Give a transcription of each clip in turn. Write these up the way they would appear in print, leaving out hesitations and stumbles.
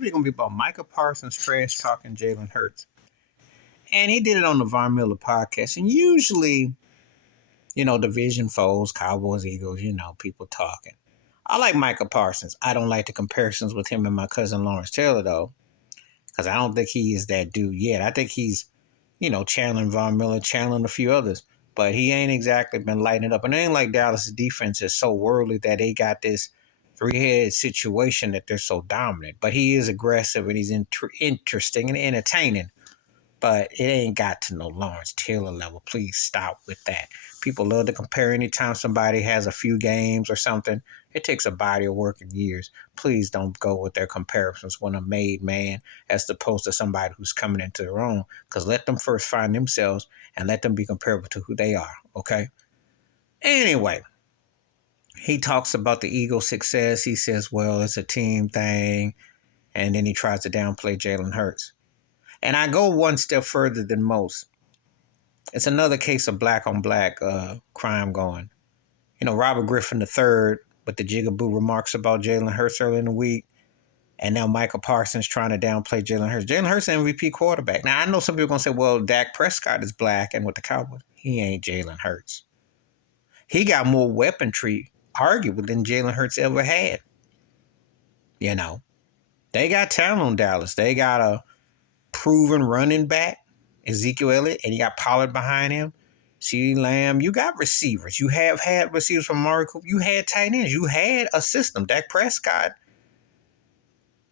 We're going to be about Micah Parsons trash talking Jalen Hurts. And he did it on the Von Miller podcast. And usually, division foes, Cowboys, Eagles, people talking. I like Micah Parsons. I don't like the comparisons with him and my cousin Lawrence Taylor, though, because I don't think he is that dude yet. I think he's, channeling Von Miller, channeling a few others. But he ain't exactly been lighting it up. And it ain't like Dallas' defense is so worldly that they got this three-head situation that they're so dominant. But he is aggressive and he's interesting and entertaining. But it ain't got to no Lawrence Taylor level. Please stop with that. People love to compare anytime somebody has a few games or something. It takes a body of work in years. Please don't go with their comparisons when a made man as opposed to somebody who's coming into their own. Because let them first find themselves and let them be comparable to who they are, okay? Anyway, he talks about the Eagles' success. He says, well, it's a team thing. And then he tries to downplay Jalen Hurts. And I go one step further than most. It's another case of black on black crime going. Robert Griffin III with the jigaboo remarks about Jalen Hurts early in the week. And now Micah Parsons trying to downplay Jalen Hurts. Jalen Hurts MVP quarterback. Now, I know some people are going to say, well, Dak Prescott is black and with the Cowboys. He ain't Jalen Hurts. He got more weaponry, arguably, than Jalen Hurts ever had. They got talent on Dallas. They got a proven running back, Ezekiel Elliott, and you got Pollard behind him. CeeDee Lamb, you got receivers. You have had receivers from Amari Cooper. You had tight ends. You had a system. Dak Prescott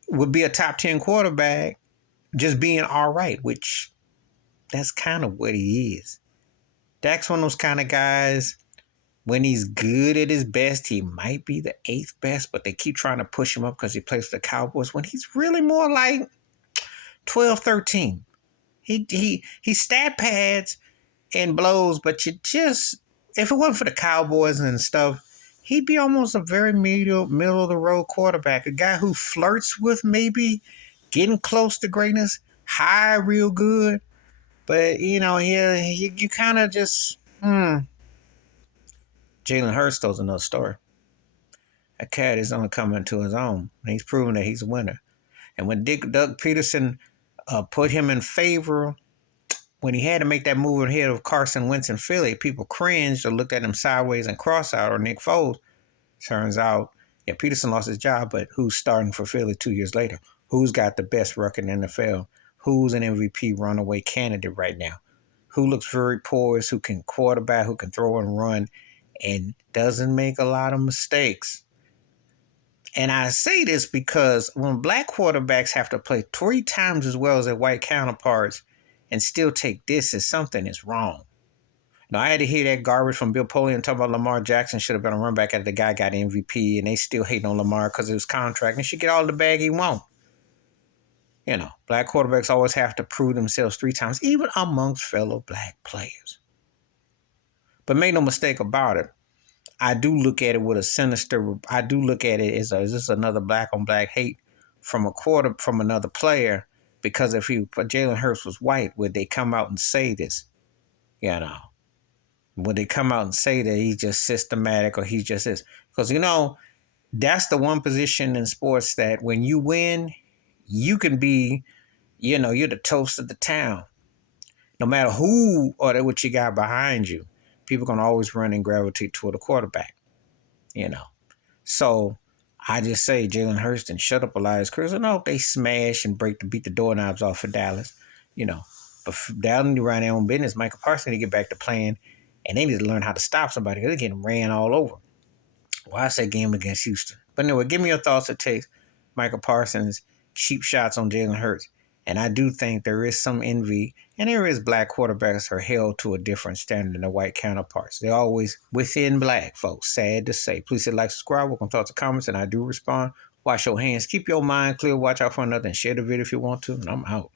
would be a top 10 quarterback just being all right, which that's kind of what he is. Dak's one of those kind of guys, when he's good at his best, he might be the 8th best, but they keep trying to push him up because he plays for the Cowboys when he's really more like 12, 13. He stat pads and blows, but if it wasn't for the Cowboys and stuff, he'd be almost a very middle of the road quarterback, a guy who flirts with maybe getting close to greatness, high real good, but you kind of just Jalen Hurts is another story. That cat is only coming to his own, and he's proven that he's a winner. And when Doug Peterson put him in favor when he had to make that move ahead of Carson Wentz in Philly. People cringed or looked at him sideways and cross-eyed, or Nick Foles. Turns out, Peterson lost his job, but who's starting for Philly 2 years later? Who's got the best record in the NFL? Who's an MVP runaway candidate right now? Who looks very poised, who can quarterback, who can throw and run, and doesn't make a lot of mistakes? And I say this because when black quarterbacks have to play 3 times as well as their white counterparts and still take this as something is wrong. Now, I had to hear that garbage from Bill Polian talking about Lamar Jackson should have been a run back after the guy got MVP, and they still hating on Lamar because of his contract, and he should get all the bag he wants. Black quarterbacks always have to prove themselves 3 times, even amongst fellow black players. But make no mistake about it, I do look at it with a sinister. I do look at it as is this another black on black hate from another player? Because if Jalen Hurts was white, would they come out and say this? Would they come out and say that he's just systematic or he just is? Because that's the one position in sports that when you win, you can be, you're the toast of the town. No matter who or what you got behind you, people are going to always run and gravitate toward a quarterback, So I just say Jalen Hurts and shut up Elias Chris. I know they smash and beat the doorknobs off for Dallas, But Dallas need to run their own business. Micah Parsons need to get back to playing, and they need to learn how to stop somebody because they're getting ran all over. Well, I say game against Houston. But anyway, give me your thoughts or takes. Micah Parsons, cheap shots on Jalen Hurts. And I do think there is some envy, and there is black quarterbacks are held to a different standard than their white counterparts. They're always within black, folks. Sad to say. Please hit like, subscribe, welcome thoughts and comments, and I do respond. Wash your hands, keep your mind clear, watch out for another, and share the video if you want to, and I'm out.